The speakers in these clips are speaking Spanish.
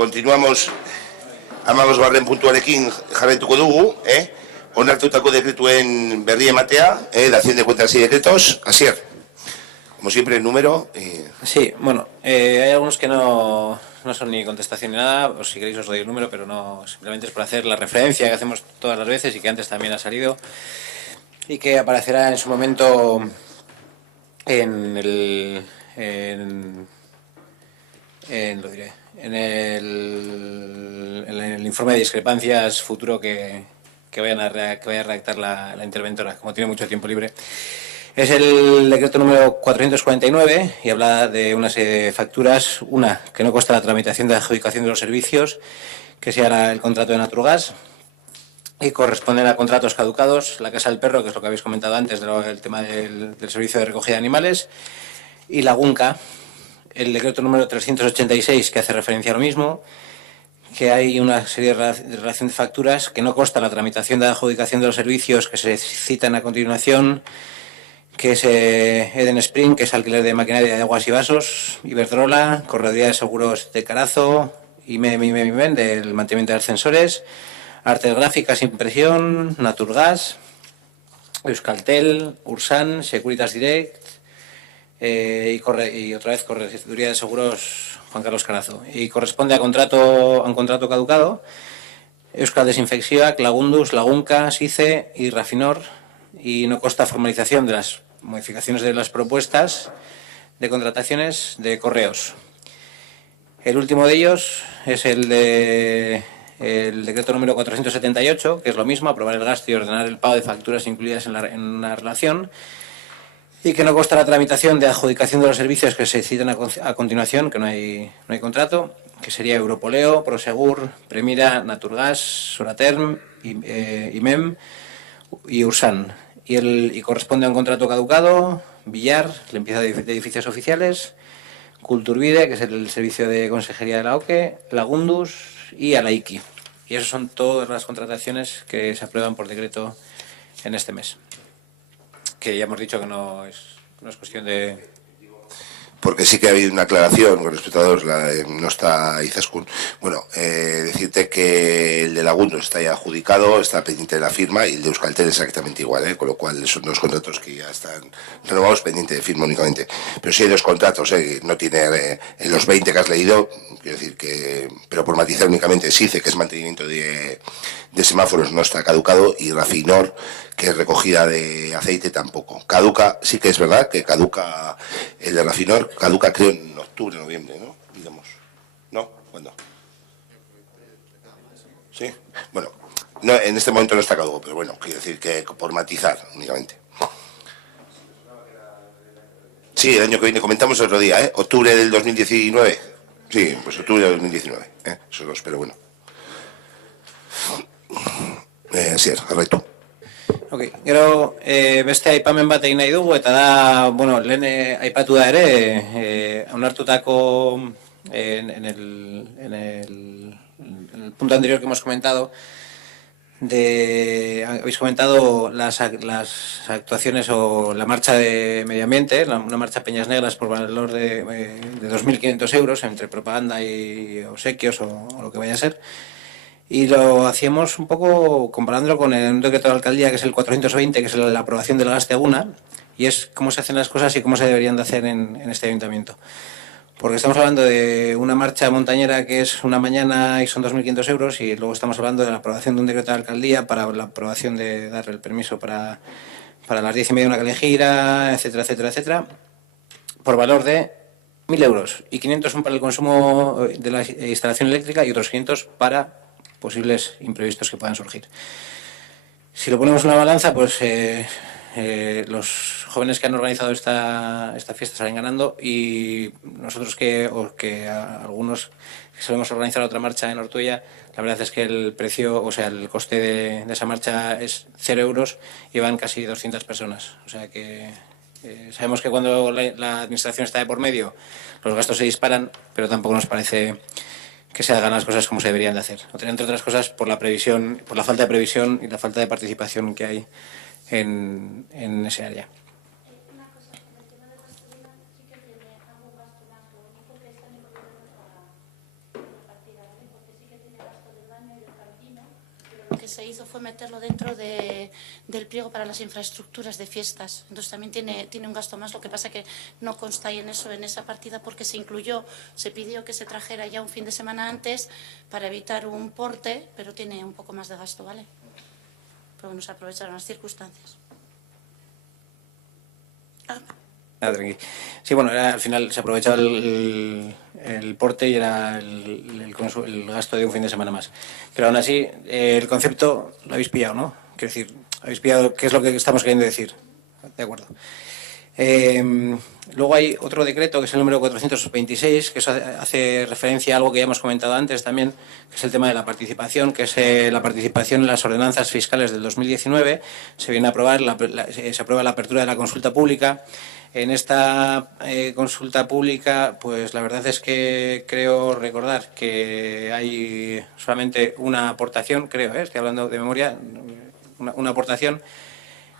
Continuamos amagosgarren puntuarekin jarraituko dugu, onartutako dekretuen berri ematea, dación de cuentas y decretos. Asier, como siempre el número. Sí, bueno, hay algunos que no son ni contestación ni nada, o si queréis os doy el número, pero no, simplemente es por hacer la referencia que hacemos todas las veces y que antes también ha salido y que aparecerá en su momento en el informe de discrepancias futuro que vaya a redactar la interventora, como tiene mucho tiempo libre. Es el decreto número 449 y habla de una serie de facturas. Una, que no consta la tramitación de adjudicación de los servicios, que sea el contrato de Naturgas, y corresponden a contratos caducados, la Casa del Perro, que es lo que habéis comentado antes, el tema del servicio de recogida de animales, y la GUNCA, el decreto número 386, que hace referencia a lo mismo, que hay una serie de relación de facturas que no consta la tramitación de adjudicación de los servicios que se citan a continuación, que es Eden Spring, que es alquiler de maquinaria de aguas y vasos, Iberdrola, Corredía de Seguros de Carazo, IMEM del mantenimiento de ascensores, Artes Gráficas Impresión, Naturgas, Euskaltel, Ursan, Securitas Direct y otra vez Correduría de Seguros Juan Carlos Carazo. Y corresponde a un contrato caducado, Euskal Desinfección, Lagundus, Lagunca, SICE y Rafinor, y no consta formalización de las modificaciones de las propuestas de contrataciones de correos. El último de ellos es el decreto número 478, que es lo mismo, aprobar el gasto y ordenar el pago de facturas incluidas en una relación, y que no consta la tramitación de adjudicación de los servicios que se citan a continuación, que no hay contrato, que sería Europoleo, Prosegur, Premira, Naturgas, Soraterm, IMEM y Ursan. Y corresponde a un contrato caducado, Villar, limpieza de edificios oficiales, Culturvide, que es el servicio de consejería de la OCE, Lagundus y Alaiki. Y esas son todas las contrataciones que se aprueban por decreto en este mes. Que ya hemos dicho que no es cuestión de... Porque sí que ha habido una aclaración con respecto a dos, no está Izaskun. Bueno, decirte que el de Lagundo está ya adjudicado, está pendiente de la firma, y el de Euskaltel exactamente igual, con lo cual son dos contratos que ya están renovados, pendiente de firma únicamente. Pero sí hay dos contratos, no tiene en los 20 que has leído, quiero decir que, pero por matizar únicamente, SICE, que es mantenimiento de semáforos, no está caducado, y Rafinor, que es recogida de aceite, tampoco. Caduca, sí que es verdad que caduca el de Rafinor, caduca creo en octubre, noviembre, ¿no? Digamos. ¿No? ¿Cuándo? Sí. Bueno, no, en este momento no está caduco, pero bueno, quiero decir que por matizar únicamente. Sí, el año que viene, comentamos el otro día, octubre del 2019. Sí, pues octubre del 2019, esos dos, pero bueno. Sí, correcto. Ok, gero beste aipamen bat egin nahi dugu, eta da, bueno, lehen aipatu da ere, onartutako en el punto anterior que hemos comentado, habéis comentado las actuaciones o la marcha de medio ambiente, una marcha Peñas Negras por valor de 2.500 euros entre propaganda y obsequios o lo que vaya a ser. Y lo hacíamos un poco comparándolo con un decreto de la alcaldía, que es el 420, que es la aprobación del Gazte-Eguna, y es cómo se hacen las cosas y cómo se deberían de hacer en este ayuntamiento. Porque estamos hablando de una marcha montañera que es una mañana y son 2.500 euros, y luego estamos hablando de la aprobación de un decreto de la alcaldía para la aprobación de dar el permiso para las 10:30 una calejira, etcétera, etcétera, etcétera, por valor de 1.000 euros. Y 500 son para el consumo de la instalación eléctrica y otros 500 para posibles imprevistos que puedan surgir. Si lo ponemos en una balanza, pues los jóvenes que han organizado esta fiesta salen ganando, y nosotros que algunos que solemos organizar otra marcha en Ortuella, la verdad es que el precio, o sea, el coste de esa marcha es 0 euros y van casi 200 personas. O sea que sabemos que cuando la administración está de por medio, los gastos se disparan, pero tampoco nos parece que se hagan las cosas como se deberían de hacer. Entre otras cosas, por la falta de previsión y la falta de participación que hay en ese área. Una cosa, en el tema de gasolina sí que tiene algún gasto más, lo único que están incluyendo para la partida de lo que se hizo fue meterlo dentro del pliego para las infraestructuras de fiestas. Entonces también tiene un gasto más, lo que pasa que no consta ahí en esa partida, porque se pidió que se trajera ya un fin de semana antes para evitar un porte, pero tiene un poco más de gasto, ¿vale? Pero nos aprovecharon las circunstancias. Tranqui. Sí, bueno, al final se aprovechaba el porte y era el gasto de un fin de semana más. Pero aún así, el concepto lo habéis pillado, ¿no? Quiero decir, habéis pillado qué es lo que estamos queriendo decir. De acuerdo. Luego hay otro decreto, que es el número 426, que eso hace referencia a algo que ya hemos comentado antes también, que es el tema de la participación, que es la participación en las ordenanzas fiscales del 2019. Se viene a aprobar, se aprueba la apertura de la consulta pública. En esta consulta pública, pues la verdad es que creo recordar que hay solamente una aportación, estoy hablando de memoria, una aportación.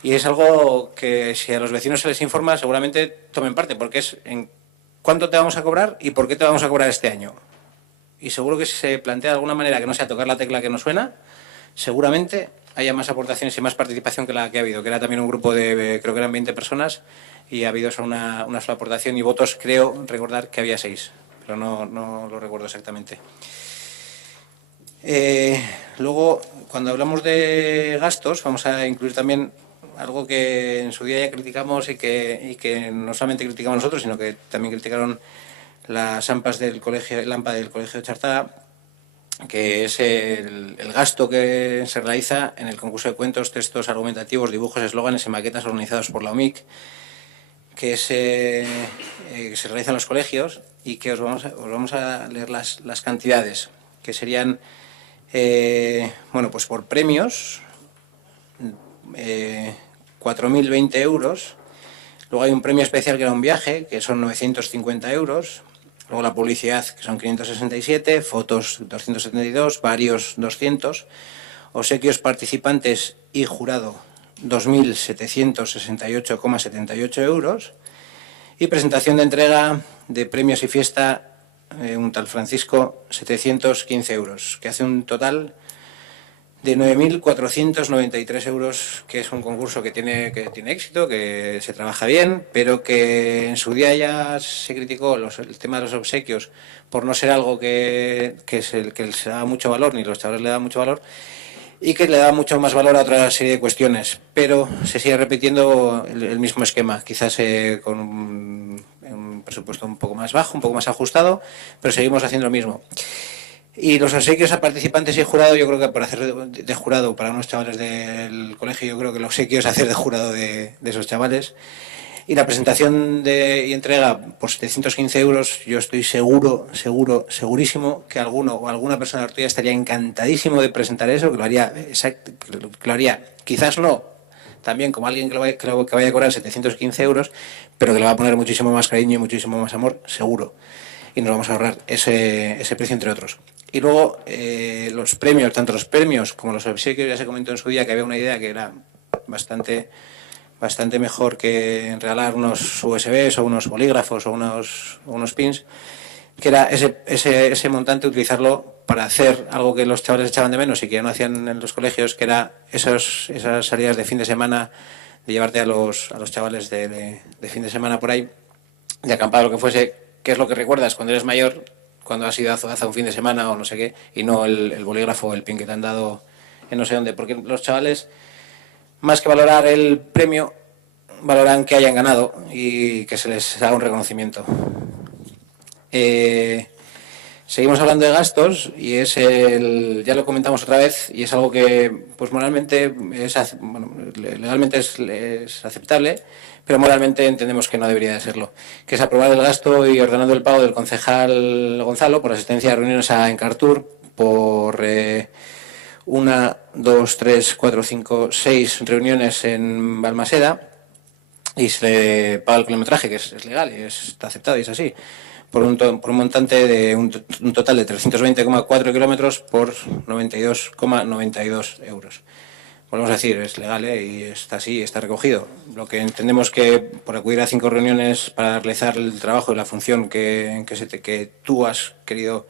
Y es algo que si a los vecinos se les informa seguramente tomen parte, porque es en cuánto te vamos a cobrar y por qué te vamos a cobrar este año. Y seguro que si se plantea de alguna manera que no sea tocar la tecla que nos suena, seguramente haya más aportaciones y más participación que la que ha habido, que era también un grupo de, creo que eran 20 personas, y ha habido solo una sola aportación y votos, creo recordar que había 6, pero no lo recuerdo exactamente. Luego, cuando hablamos de gastos, vamos a incluir también algo que en su día ya criticamos y que no solamente criticamos nosotros, sino que también criticaron las AMPAs del colegio, el AMPA del Colegio de Chartaga, que es el gasto que se realiza en el concurso de cuentos, textos argumentativos, dibujos, eslóganes y maquetas organizados por la OMIC, que se realiza en los colegios y que os vamos a leer las cantidades, que serían, bueno, pues por premios, 4.020 euros. Luego hay un premio especial que era un viaje, que son 950 euros. Luego la publicidad, que son 567, fotos 272, varios 200, obsequios participantes y jurado 2.768,78 euros, y presentación de entrega de premios y fiesta, un tal Francisco, 715 euros, que hace un total de 9.493 euros, que es un concurso que tiene éxito, que se trabaja bien, pero que en su día ya se criticó el tema de los obsequios por no ser algo que se da mucho valor, ni los chavales le dan mucho valor, y que le da mucho más valor a otra serie de cuestiones, pero se sigue repitiendo el mismo esquema, quizás con un presupuesto un poco más bajo, un poco más ajustado, pero seguimos haciendo lo mismo. Y los obsequios a participantes y jurado, yo creo que para hacer de jurado para unos chavales del colegio, yo creo que el obsequio es hacer de jurado de esos chavales. Y la presentación y entrega por 715 euros, yo estoy segurísimo que alguno o alguna persona de Ortuella estaría encantadísimo de presentar eso, que lo haría, quizás no, también como alguien que vaya a cobrar 715 euros, pero que le va a poner muchísimo más cariño y muchísimo más amor, seguro. Y nos vamos a ahorrar ese precio, entre otros. Y luego los premios, tanto los premios como los obsequios, ya se comentó en su día que había una idea que era bastante mejor que regalar unos USBs o unos bolígrafos o unos pins, que era ese montante utilizarlo para hacer algo que los chavales echaban de menos y que ya no hacían en los colegios, que era esas salidas de fin de semana, de llevarte a los chavales de fin de semana por ahí, de acampar, lo que fuese. ¿Qué es lo que recuerdas cuando eres mayor, cuando has ido hace un fin de semana o no sé qué, y no el bolígrafo o el pin que te han dado en no sé dónde? Porque los chavales, más que valorar el premio, valoran que hayan ganado y que se les haga un reconocimiento. Seguimos hablando de gastos y ya lo comentamos otra vez, y es algo que pues moralmente legalmente es aceptable, pero moralmente entendemos que no debería de serlo, que es aprobar el gasto y ordenando el pago del concejal Gonzalo por asistencia a reuniones en Cartur por 1, 2, 3, 4, 5, 6 reuniones en Balmaseda, y se le paga el kilometraje, que es legal y está aceptado y es así, por un montante de un total de 320,4 kilómetros por 92,92 euros. Volvemos a decir, es legal y está así, está recogido. Lo que entendemos que por acudir a 5 reuniones para realizar el trabajo y la función que tú has querido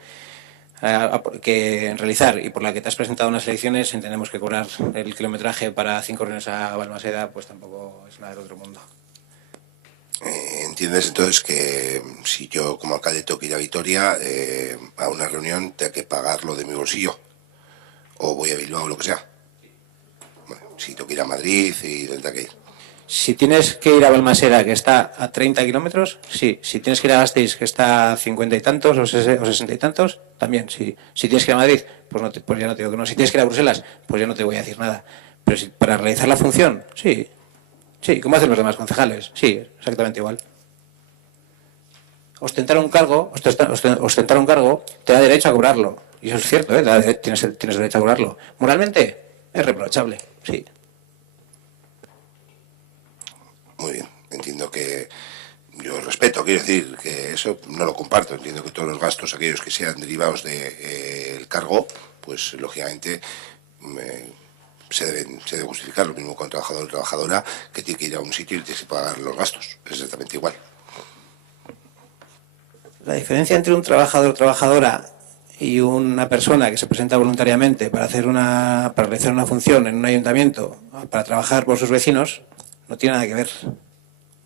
que realizar y por la que te has presentado unas elecciones, entendemos que cobrar el kilometraje para 5 reuniones a Balmaseda pues tampoco es nada del otro mundo. ¿Entiendes entonces que si yo como alcalde tengo que ir a Vitoria a una reunión tengo que pagarlo de mi bolsillo? ¿O voy a Bilbao o lo que sea? Bueno, si tengo que ir a Madrid y donde tengo que ir. Si tienes que ir a Balmaseda, que está a 30 kilómetros, sí. Si tienes que ir a Gasteiz, que está a 50 y tantos o 60 y tantos, también. Si tienes que ir a Madrid, pues ya no te digo que no. Si tienes que ir a Bruselas, pues ya no te voy a decir nada. Pero para realizar la función, sí. Sí, como hacen los demás concejales. Sí, exactamente igual. Ostentar un cargo te da derecho a cobrarlo. Y eso es cierto, ¿eh? Tienes derecho a cobrarlo. Moralmente, es reprochable, sí. Muy bien, entiendo que yo respeto, quiero decir que eso no lo comparto, entiendo que todos los gastos, aquellos que sean derivados del cargo, pues lógicamente se debe justificar, lo mismo con un trabajador o trabajadora que tiene que ir a un sitio y tiene que pagar los gastos, es exactamente igual. La diferencia entre un trabajador o trabajadora y una persona que se presenta voluntariamente para realizar una función en un ayuntamiento, para trabajar por sus vecinos, no tiene nada que ver.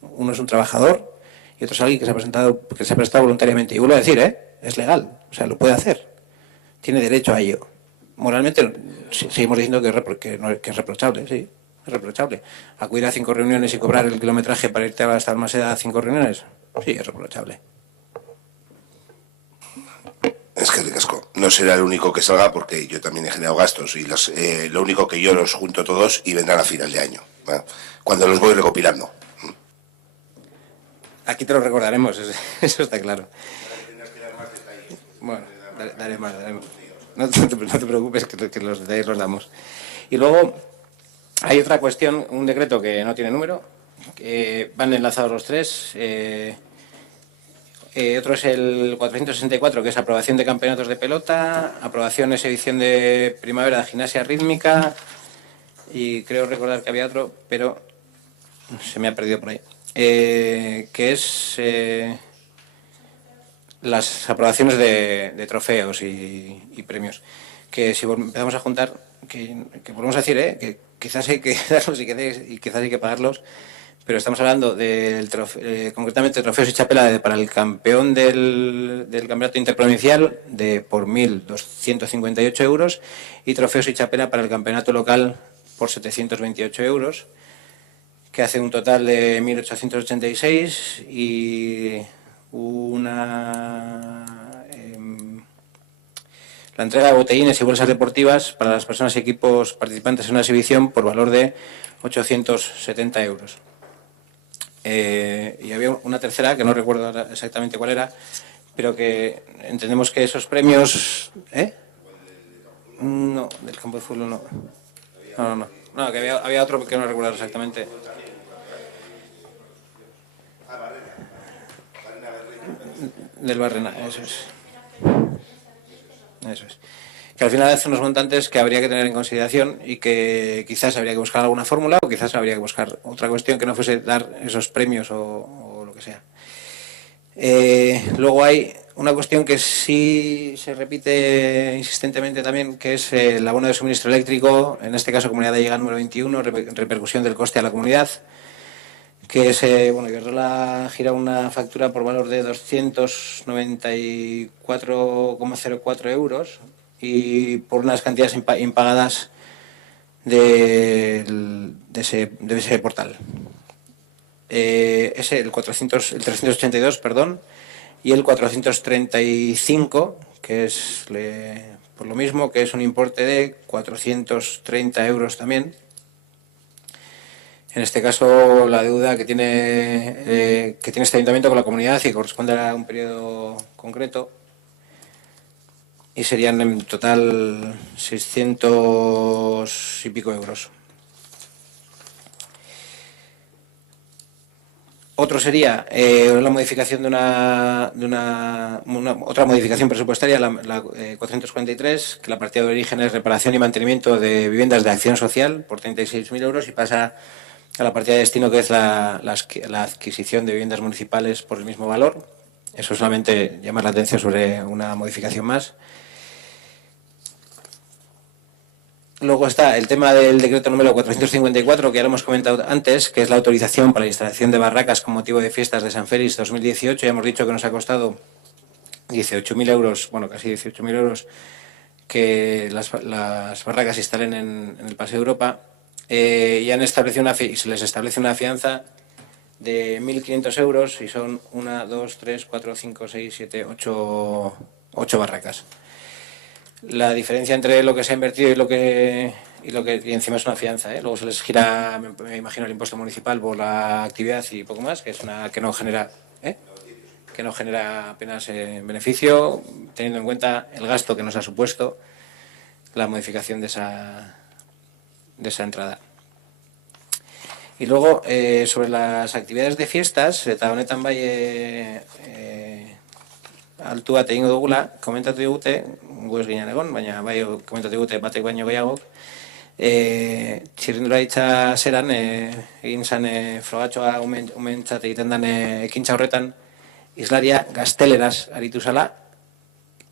Uno es un trabajador y otro es alguien que se ha prestado voluntariamente. Y vuelvo a decir, es legal, o sea, lo puede hacer. Tiene derecho a ello. Moralmente seguimos diciendo que es reprochable, sí, es reprochable. Acudir a 5 reuniones y cobrar el kilometraje para irte hasta Balmaseda a 5 reuniones, sí, es reprochable. Es que ricasco. No será el único que salga porque yo también he generado gastos y lo único que yo los junto todos y vendrán a final de año, ¿vale? Cuando los voy recopilando. Aquí te lo recordaremos, eso está claro. Bueno, daré más. No te preocupes que los detalles los damos. Y luego hay otra cuestión, un decreto que no tiene número, que van enlazados los tres. Otro es el 464, que es aprobación de campeonatos de pelota, aprobación de edición de primavera de gimnasia rítmica, y creo recordar que había otro, pero se me ha perdido por ahí, que es las aprobaciones de trofeos y premios, que si empezamos a juntar, que volvemos a decir, que quizás hay que darlos y quizás hay que pagarlos, pero estamos hablando concretamente de trofeos y chapela para el campeón del campeonato interprovincial por 1.258 euros y trofeos y chapela para el campeonato local por 728 euros, que hace un total de 1.886 y la entrega de botellines y bolsas deportivas para las personas y equipos participantes en una exhibición por valor de 870 euros. Y había una tercera, que no recuerdo exactamente cuál era, pero que entendemos que esos premios... No, del campo de fútbol no. No, que había otro que no recuerdo exactamente. Del Barrena, eso es. Que al final hace unos montantes que habría que tener en consideración y que quizás habría que buscar alguna fórmula o quizás habría que buscar otra cuestión que no fuese dar esos premios o lo que sea. Luego hay una cuestión que sí se repite insistentemente también, que es el abono de suministro eléctrico, en este caso Comunidad de Llega número 21, repercusión del coste a la comunidad, que es, Iberdrola gira una factura por valor de 294,04 euros y por unas cantidades impagadas de ese portal. Es el 382, perdón, y el 435, que es por lo mismo, que es un importe de 430 euros también. En este caso, la deuda que tiene este ayuntamiento con la comunidad y que corresponde a un periodo concreto, y serían en total 600 y pico euros. Otro sería la modificación de otra modificación presupuestaria, la 443, que la partida de origen es reparación y mantenimiento de viviendas de acción social por 36.000 euros y pasa a la partida de destino, que es la adquisición de viviendas municipales por el mismo valor. Eso solamente llama la atención sobre una modificación más. Luego está el tema del decreto número 454, que ya lo hemos comentado antes, que es la autorización para la instalación de barracas con motivo de fiestas de San Félix 2018. Ya hemos dicho que nos ha costado 18.000 euros, bueno, casi 18.000 euros, que las barracas se instalen en el Paseo de Europa. Y se les establece una fianza de 1.500 euros y son 1, 2, 3, 4, 5, 6, 7, 8 barracas. La diferencia entre lo que se ha invertido y encima es una fianza, ¿eh? Luego se les gira, me imagino, el impuesto municipal por la actividad y poco más, que es que no genera apenas beneficio, teniendo en cuenta el gasto que nos ha supuesto la modificación de esa entrada. Y luego, sobre las actividades de fiestas, eta honetan bai altua egingo dugula, komentatu digute, gu ez ginen egon, baina bai komentatu digute batek baino gehiagok, txirrindularitza zeran, egin zen frogatxoa umentzat egiten den ekintza horretan, islaria gazteleraz aritu zala,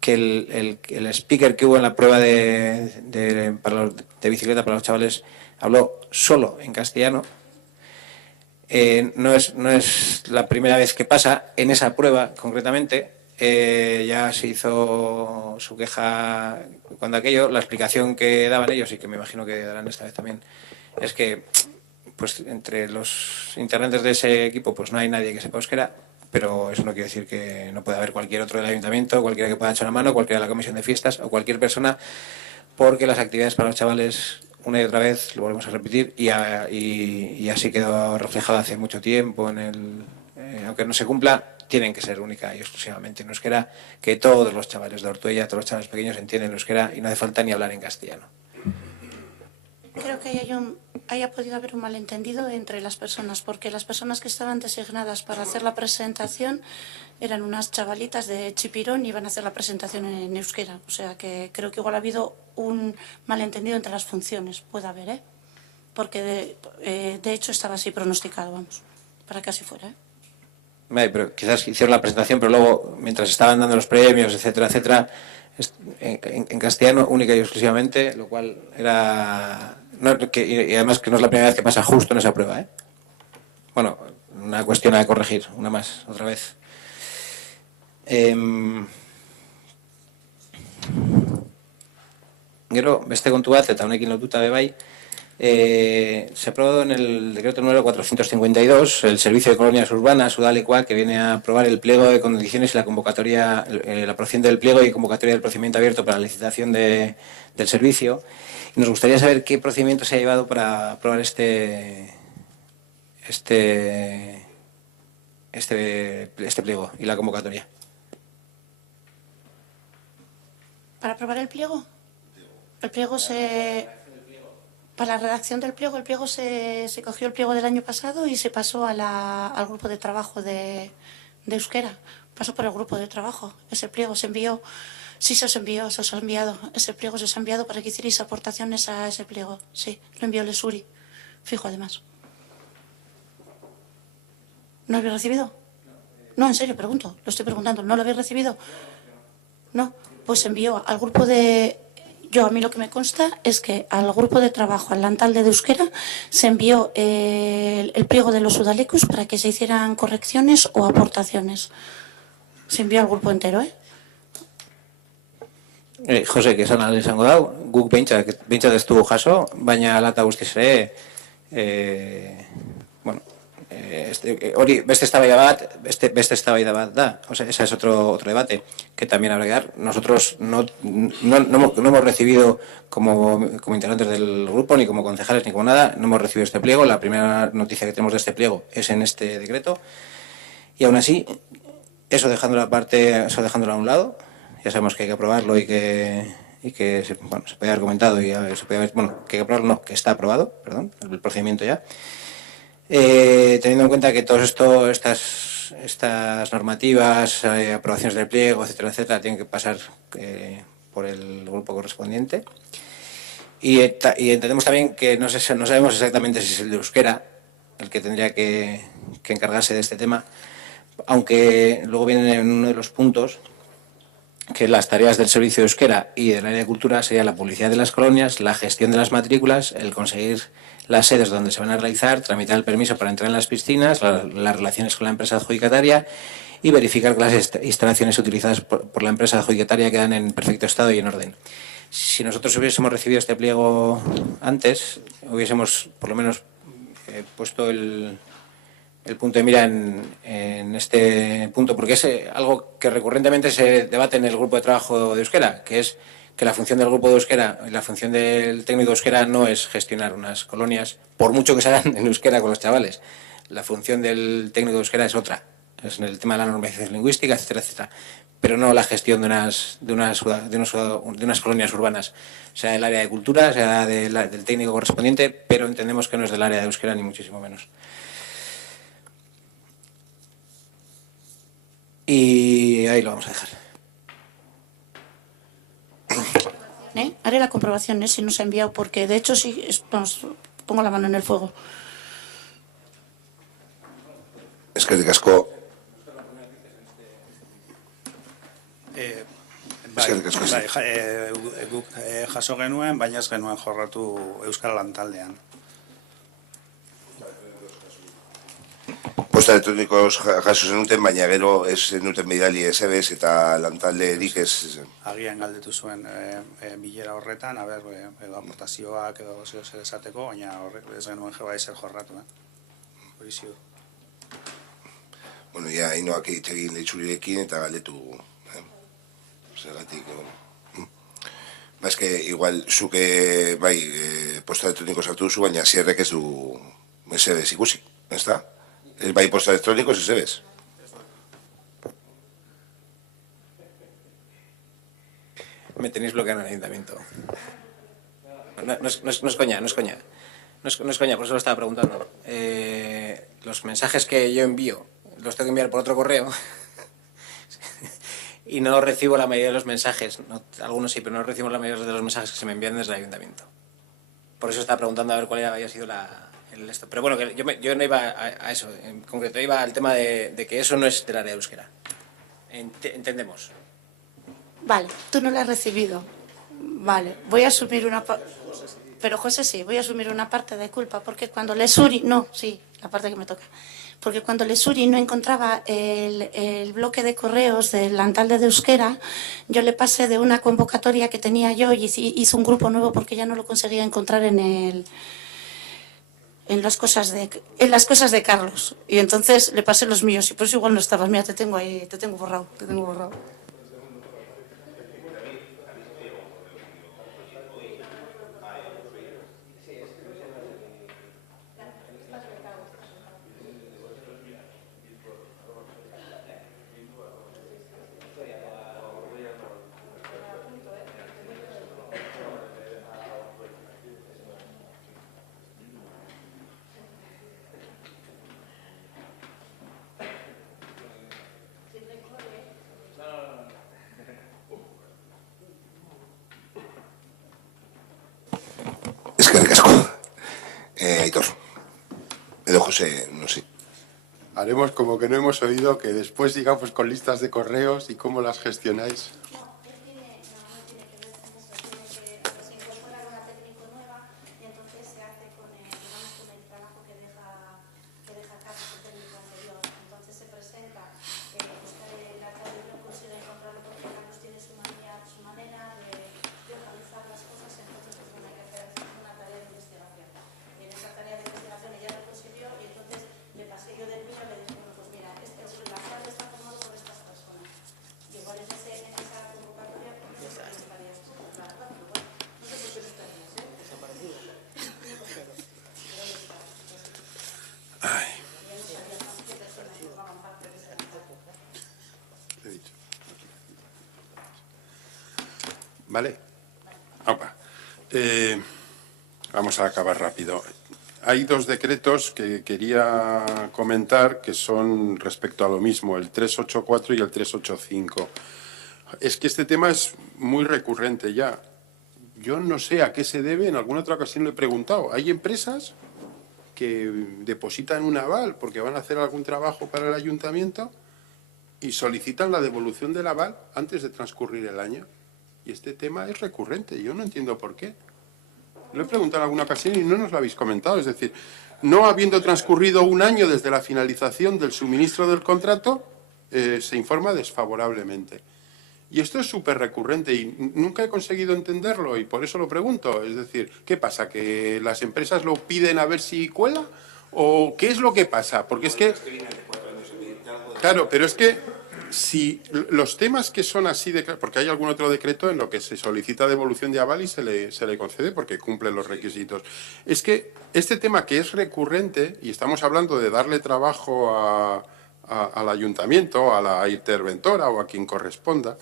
que el speaker que hubo en la prueba de bicicleta para los chavales habló solo en castellano. No es la primera vez que pasa en esa prueba, concretamente. Ya se hizo su queja cuando aquello. La explicación que daban ellos, y que me imagino que darán esta vez también, es que pues entre los integrantes de ese equipo pues no hay nadie que sepa euskera, pero eso no quiere decir que no pueda haber cualquier otro del ayuntamiento, cualquiera que pueda echar una mano, cualquiera de la comisión de fiestas o cualquier persona, porque las actividades para los chavales, una y otra vez, lo volvemos a repetir, y así quedó reflejado hace mucho tiempo, aunque no se cumpla, tienen que ser única y exclusivamente en euskera, que todos los chavales de Ortuella, todos los chavales pequeños entienden euskera y no hace falta ni hablar en castellano. Creo que haya podido haber un malentendido entre las personas, porque las personas que estaban designadas para hacer la presentación eran unas chavalitas de Chipirón y iban a hacer la presentación en euskera. O sea que creo que igual ha habido un malentendido entre las funciones. Puede haber, ¿eh? Porque de hecho estaba así pronosticado, vamos, para que así fuera, ¿eh? Pero quizás hicieron la presentación, pero luego, mientras estaban dando los premios, etcétera, etcétera, en castellano única y exclusivamente, lo cual era... y además que no es la primera vez que pasa justo en esa prueba, ¿eh? Bueno, una cuestión a corregir, una más, otra vez. Gero, beste kontu bat, eta honekin lotuta be bai, se ha aprobado en el decreto número 452 el servicio de colonias urbanas, Udalekoa, que viene a aprobar el pliego de condiciones y la convocatoria, la aprobación del pliego y convocatoria del procedimiento abierto para la licitación del servicio. Y nos gustaría saber qué procedimiento se ha llevado para aprobar este pliego y la convocatoria. ¿Para aprobar el pliego? El pliego para la redacción del pliego, el pliego se cogió el pliego del año pasado y se pasó al grupo de trabajo de euskera. Pasó por el grupo de trabajo. Ese pliego se envió, sí se os envió, se os ha enviado. Ese pliego se os ha enviado para que hicierais aportaciones a ese pliego. Sí, lo envió Lesuri, fijo además. ¿No lo habéis recibido? No, en serio, pregunto, lo estoy preguntando. ¿No lo habéis recibido? No, pues se envió al grupo de... A mí lo que me consta es que al grupo de trabajo, al Lantalde de Euskera, se envió el pliego de los udalecos para que se hicieran correcciones o aportaciones. Se envió al grupo entero, ¿eh? Jose, que esan izango dau, guk behintzat ez dugu jaso, baina lata guztiz ere, hori beste eztabaida bat da, o sea, ese es otro debate que también habrá que dar. Nosotros no hemos recibido como integrantes del grupo, ni como concejales, ni como nada, no hemos recibido este pliego. La primera noticia que tenemos de este pliego es en este decreto, y aún así, eso dejándolo a un lado, ya sabemos que hay que aprobarlo y que se puede haber comentado y se puede haber, que hay que aprobarlo, no, que está aprobado, perdón, el procedimiento ya. Teniendo en cuenta que todas estas normativas, aprobaciones del pliego, etcétera, etcétera, tienen que pasar por el grupo correspondiente. Y entendemos también que no sabemos exactamente si es el de euskera el que tendría que encargarse de este tema, aunque luego viene en uno de los puntos que las tareas del servicio de euskera y del área de cultura serían la publicidad de las colonias, la gestión de las matrículas, el conseguir las sedes donde se van a realizar, tramitar el permiso para entrar en las piscinas, las relaciones con la empresa adjudicataria y verificar que las instalaciones utilizadas por la empresa adjudicataria quedan en perfecto estado y en orden. Si nosotros hubiésemos recibido este pliego antes, hubiésemos por lo menos puesto el punto de mira en este punto, porque es algo que recurrentemente se debate en el grupo de trabajo de euskera, que es que la función del grupo de euskera, la función del técnico de euskera no es gestionar unas colonias, por mucho que se hagan en euskera con los chavales. La función del técnico de euskera es otra, es en el tema de la normalización lingüística, etcétera, etcétera, pero no la gestión de unas colonias urbanas, sea del área de cultura, sea del técnico correspondiente, pero entendemos que no es del área de euskera ni muchísimo menos. Y ahí lo vamos a dejar. Haré la comprobación si nos ha enviado, porque de hecho sí, vamos, pongo la mano en el fuego. Eskerrik asko. Guk jaso genuen, baina ez genuen jorratu Euskal Lantaldean. Posta elektronikoz jaso zenuten, baina gero ez zenuten bidali esebez eta lantalderik ez... Agian galdetu zuen bilera horretan, edo aportazioak edo zer esateko, baina ez genuen ezer jorratu. Hori ziur. Bueno, ya inoak egin leitzurirekin eta galdetu... Zergatik, ba, eske, igual, zuke, bai, posta elektroniko sartu duzu, baina zierrek ez du esebez ikusi, ez da? Ez bai posta elektroniko ez esebez. Me tenéis bloqueado en el ayuntamiento. No es coña, no es coña. No es coña, por eso lo estaba preguntando. Los mensajes que yo envío los tengo que enviar por otro correo y no recibo la mayoría de los mensajes. Algunos sí, pero no recibo la mayoría de los mensajes que se me envían desde el ayuntamiento. Por eso estaba preguntando a ver cuál había sido esto. Pero bueno, que yo no iba a eso. En concreto, iba al tema de que eso no es del área de euskera. Entendemos. Vale, tú no la has recibido. Vale, voy a asumir una parte. Pero José sí, voy a asumir una parte de culpa, porque cuando Lesuri, no, sí, la parte que me toca. Porque cuando Lesuri no encontraba el bloque de correos del Lantalde de euskera, yo le pasé de una convocatoria que tenía yo y hizo un grupo nuevo porque ya no lo conseguía encontrar en las cosas de Carlos. Y entonces le pasé los míos y por eso igual no estabas. Mira, te tengo ahí, te tengo borrado. Eskerrik asko. Aitor. Edo José, no sé. Haremos como que no hemos oído, que después digamos con listas de correos y cómo las gestionáis. ¿Vale? Opa. Vamos a acabar rápido. Hay dos decretos que quería comentar que son respecto a lo mismo, el 384 y el 385. Es que este tema es muy recurrente ya. Yo no sé a qué se debe, en alguna otra ocasión lo he preguntado. Hay empresas que depositan un aval porque van a hacer algún trabajo para el ayuntamiento y solicitan la devolución del aval antes de transcurrir el año. Y este tema es recurrente, yo no entiendo por qué. Lo he preguntado en alguna ocasión y no nos lo habéis comentado. Es decir, no habiendo transcurrido un año desde la finalización del suministro del contrato, se informa desfavorablemente. Y esto es súper recurrente y nunca he conseguido entenderlo y por eso lo pregunto. Es decir, ¿qué pasa? ¿Que las empresas lo piden a ver si cuela? ¿O qué es lo que pasa? Porque es que... Claro, pero es que si los temas que son así de... Porque hay algún otro decreto en lo que se solicita devolución de aval y se le concede porque cumple los requisitos. Es que este tema que es recurrente, y estamos hablando de darle trabajo al ayuntamiento, a la interventora o a quien corresponda,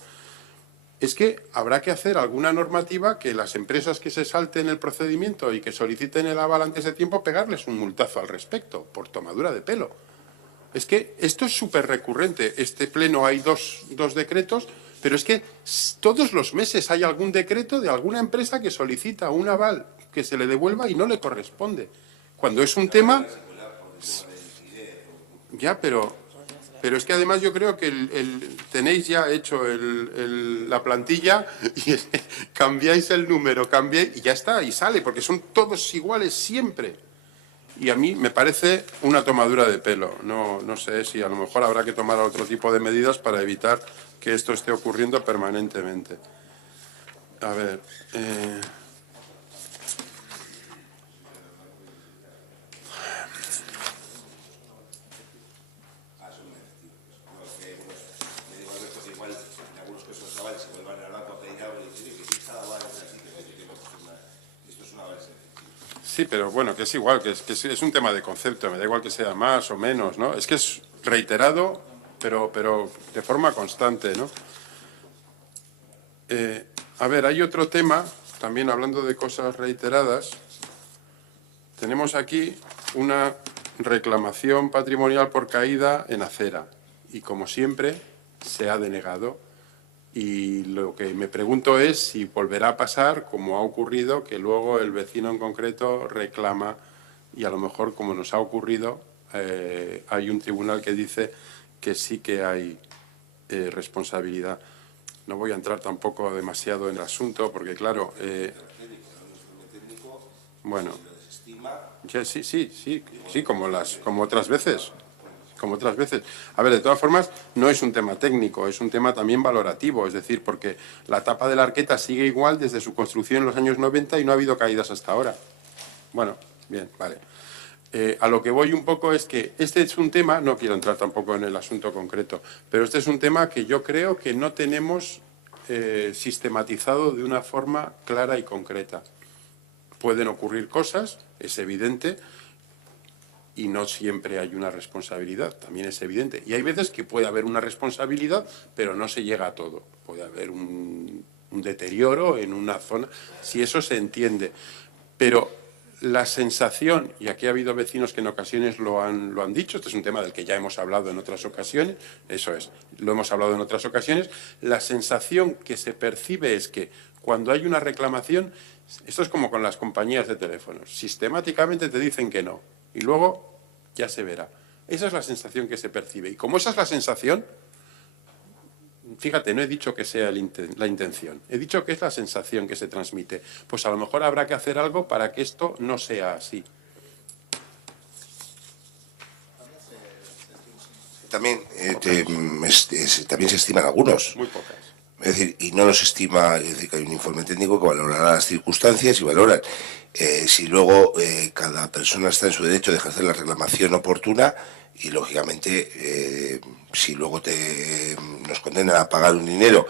es que habrá que hacer alguna normativa que las empresas que se salten el procedimiento y que soliciten el aval antes de tiempo, pegarles un multazo al respecto, por tomadura de pelo. Es que esto es súper recurrente. Este pleno hay dos decretos, pero es que todos los meses hay algún decreto de alguna empresa que solicita un aval que se le devuelva y no le corresponde. Cuando es un tema... Ya, pero es que además yo creo que tenéis ya hecho la plantilla y cambiáis el número, cambiáis y ya está, y sale, porque son todos iguales siempre. Y a mí me parece una tomadura de pelo. No sé si a lo mejor habrá que tomar otro tipo de medidas para evitar que esto esté ocurriendo permanentemente. A ver... Sí, pero bueno, que es igual, que es un tema de concepto, me da igual que sea más o menos, ¿no? Es que es reiterado, pero de forma constante, ¿no? A ver, hay otro tema, también hablando de cosas reiteradas, tenemos aquí una reclamación patrimonial por caída en acera y, como siempre, se ha denegado. Y lo que me pregunto es si volverá a pasar, como ha ocurrido, que luego el vecino en concreto reclama y a lo mejor, como nos ha ocurrido, hay un tribunal que dice que sí que hay responsabilidad. No voy a entrar tampoco demasiado en el asunto porque, claro... bueno, sí, como otras veces. A ver, de todas formas, no es un tema técnico, es un tema también valorativo, es decir, porque la tapa de la arqueta sigue igual desde su construcción en los años 90 y no ha habido caídas hasta ahora. Bueno, bien, vale. A lo que voy un poco es que este es un tema, no quiero entrar tampoco en el asunto concreto, pero este es un tema que yo creo que no tenemos sistematizado de una forma clara y concreta. Pueden ocurrir cosas, es evidente, y no siempre hay una responsabilidad, también es evidente. Y hay veces que puede haber una responsabilidad, pero no se llega a todo. Puede haber un deterioro en una zona, si eso se entiende. Pero la sensación, y aquí ha habido vecinos que en ocasiones lo han dicho, este es un tema del que ya hemos hablado en otras ocasiones, eso es, lo hemos hablado en otras ocasiones, la sensación que se percibe es que cuando hay una reclamación, esto es como con las compañías de teléfonos, sistemáticamente te dicen que no. Y luego ya se verá. Esa es la sensación que se percibe. Y como esa es la sensación, fíjate, no he dicho que sea la intención, he dicho que es la sensación que se transmite. Pues a lo mejor habrá que hacer algo para que esto no sea así. También, también se estiman algunos. Muy pocas. Es decir, y no los estima, es decir, que hay un informe técnico que valorará las circunstancias y valoran si luego cada persona está en su derecho de ejercer la reclamación oportuna y, lógicamente, si luego nos condenan a pagar un dinero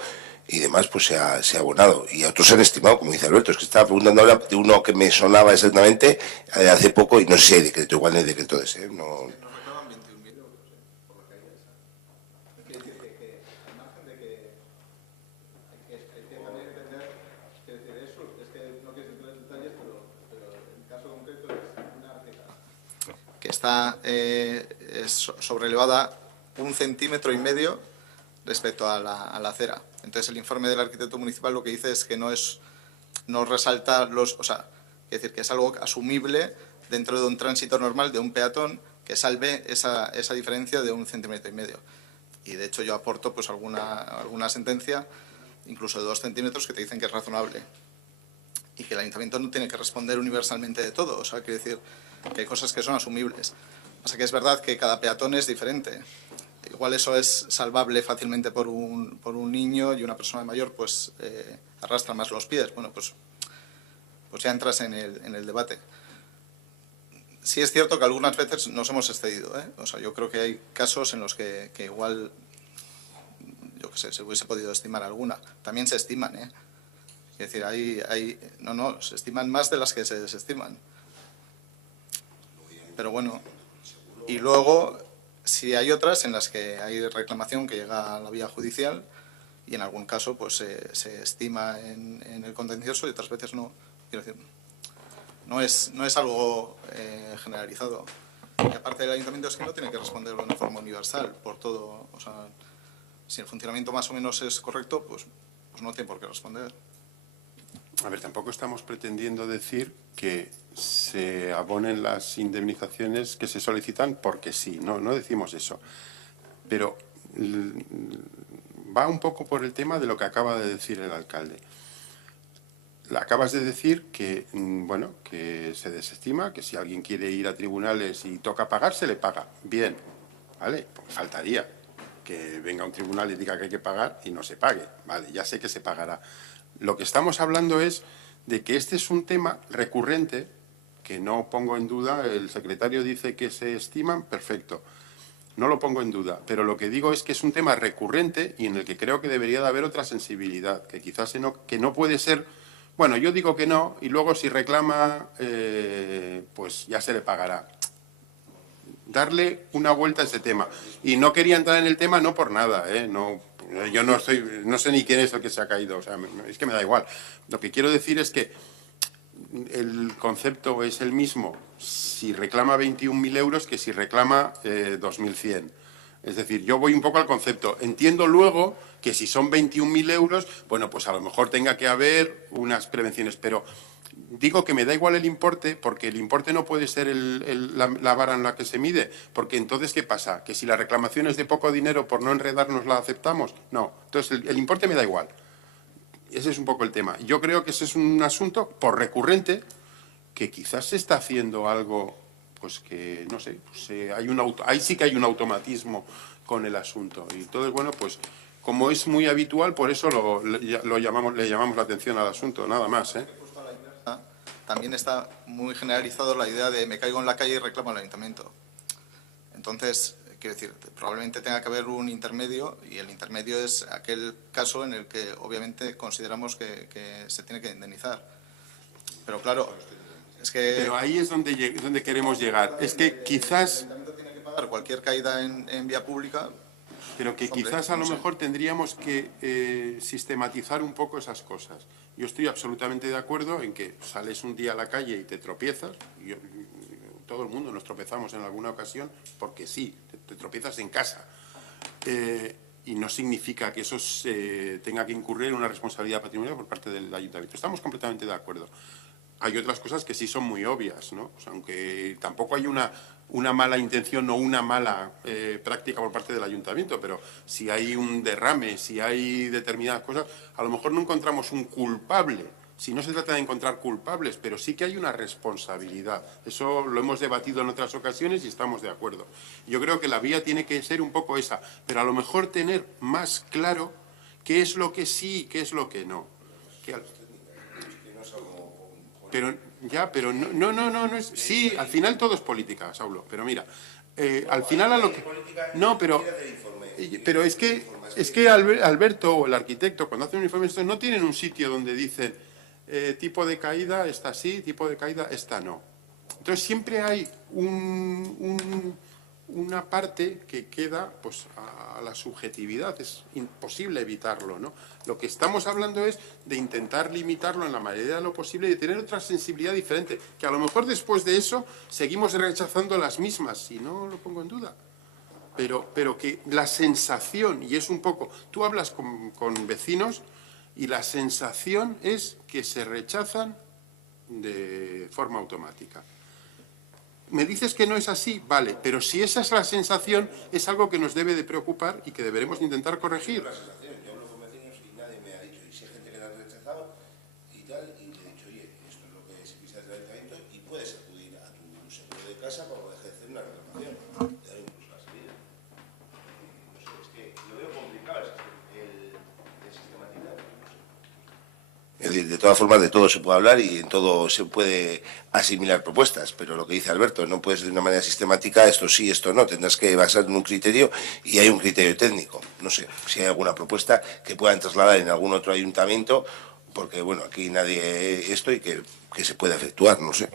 y demás, pues se ha abonado. Y otros se han estimado, como dice Alberto, es que estaba preguntando ahora de uno que me sonaba exactamente hace poco y no sé si hay decreto, igual no hay decreto de ese, no... Que está sobrelevada 1,5 centímetros respecto a la acera. Entonces, el informe del arquitecto municipal lo que dice es que no resalta es decir, que es algo asumible dentro de un tránsito normal de un peatón que salve esa diferencia de 1,5 centímetros. Y de hecho yo aporto pues alguna sentencia, incluso de 2 centímetros, que te dicen que es razonable. Y que el ayuntamiento no tiene que responder universalmente de todo. O sea, quiere decir que hay cosas que son asumibles. O sea, que es verdad que cada peatón es diferente. Igual eso es salvable fácilmente por un niño, y una persona mayor pues arrastra más los pies. Bueno, pues ya entras en el debate. Sí es cierto que algunas veces nos hemos excedido, ¿eh? O sea, yo creo que hay casos en los que igual, yo qué sé, se hubiese podido estimar alguna. También se estiman, ¿eh? Es decir, se estiman más de las que se desestiman. Pero bueno, y luego, si hay otras en las que hay reclamación que llega a la vía judicial, y en algún caso pues se estima en el contencioso y otras veces no. Quiero decir, no es algo generalizado. Y aparte del ayuntamiento es que no tiene que responder de una forma universal por todo. O sea, si el funcionamiento más o menos es correcto, pues no tiene por qué responder. A ver, tampoco estamos pretendiendo decir que se abonen las indemnizaciones que se solicitan porque sí, no decimos eso. Pero va un poco por el tema de lo que acaba de decir el alcalde. Acabas de decir que, bueno, que se desestima, que si alguien quiere ir a tribunales y toca pagar, se le paga. Bien, ¿vale? Pues faltaría que venga un tribunal y diga que hay que pagar y no se pague. Vale, ya sé que se pagará. Lo que estamos hablando es de que este es un tema recurrente, que no pongo en duda. El secretario dice que se estiman, perfecto. No lo pongo en duda, pero lo que digo es que es un tema recurrente y en el que creo que debería de haber otra sensibilidad, que quizás que no puede ser... Bueno, yo digo que no, y luego si reclama, pues ya se le pagará. Darle una vuelta a ese tema. Y no quería entrar en el tema no por nada, yo no sé ni quién es el que se ha caído, o sea, es que me da igual. Lo que quiero decir es que el concepto es el mismo si reclama 21.000 euros que si reclama 2.100. Es decir, yo voy un poco al concepto. Entiendo luego que si son 21.000 euros, bueno, pues a lo mejor tenga que haber unas prevenciones, pero digo que me da igual el importe, porque el importe no puede ser la vara en la que se mide, porque entonces, ¿qué pasa? ¿Que si la reclamación es de poco dinero, por no enredarnos, la aceptamos? No. Entonces, el importe me da igual. Ese es un poco el tema. Yo creo que ese es un asunto, por recurrente, que quizás se está haciendo algo, pues que, no sé, pues ahí sí que hay un automatismo con el asunto. Y entonces, bueno, pues como es muy habitual, por eso le llamamos la atención al asunto, nada más, ¿eh? También está muy generalizado la idea de me caigo en la calle y reclamo al ayuntamiento. Entonces, quiero decir, probablemente tenga que haber un intermedio, y el intermedio es aquel caso en el que obviamente consideramos que se tiene que indemnizar. Pero claro, es que... Pero ahí es donde queremos llegar. Es que quizás... El ayuntamiento tiene que pagar cualquier caída en vía pública. Pero que quizás a lo mejor tendríamos que sistematizar un poco esas cosas. Yo estoy absolutamente de acuerdo en que sales un día a la calle y te tropiezas. Todo el mundo nos tropezamos en alguna ocasión porque sí, te tropiezas en casa. Y no significa que eso tenga que incurrir en una responsabilidad patrimonial por parte del ayuntamiento. Estamos completamente de acuerdo. Hay otras cosas que sí son muy obvias, ¿no? O sea, aunque tampoco hay una mala intención o una mala práctica por parte del ayuntamiento, pero si hay un derrame, si hay determinadas cosas, a lo mejor no encontramos un culpable. Si no se trata de encontrar culpables, pero sí que hay una responsabilidad. Eso lo hemos debatido en otras ocasiones y estamos de acuerdo. Yo creo que la vía tiene que ser un poco esa, pero a lo mejor tener más claro qué es lo que sí y qué es lo que no. Pero no es... Sí, al final todo es política, Saulo, pero mira, al final a lo que... No, pero es que Alberto o el arquitecto, cuando hacen un informe, no tienen un sitio donde dicen tipo de caída está sí, tipo de caída está no. Entonces siempre hay una parte que queda pues a la subjetividad, es imposible evitarlo, ¿no? Lo que estamos hablando es de intentar limitarlo en la medida de lo posible y de tener otra sensibilidad diferente, que a lo mejor después de eso seguimos rechazando las mismas, y no lo pongo en duda. Pero que la sensación, y es un poco, tú hablas con vecinos y la sensación es que se rechazan de forma automática. me dices que no es así, vale, pero si esa es la sensación, es algo que nos debe de preocupar y que deberemos intentar corregir. Yo hablo con vecinos y nadie me ha dicho, y si hay gente que la ha rechazado y tal, y le he dicho, oye, esto es lo que se pisa del ayuntamiento y puedes acudir a tu seguro de casa para ejercer una reclamación, dar incluso la salida. No sé, es que lo veo complicado el sistematizar. Es decir, de todas formas, de todo se puede hablar y en todo se puede asimilar propuestas, pero lo que dice Alberto, no puedes de una manera sistemática, esto sí, esto no, tendrás que basar en un criterio y hay un criterio técnico. No sé si hay alguna propuesta que puedan trasladar en algún otro ayuntamiento, porque bueno, aquí nadie esto y que se puede efectuar, no sé.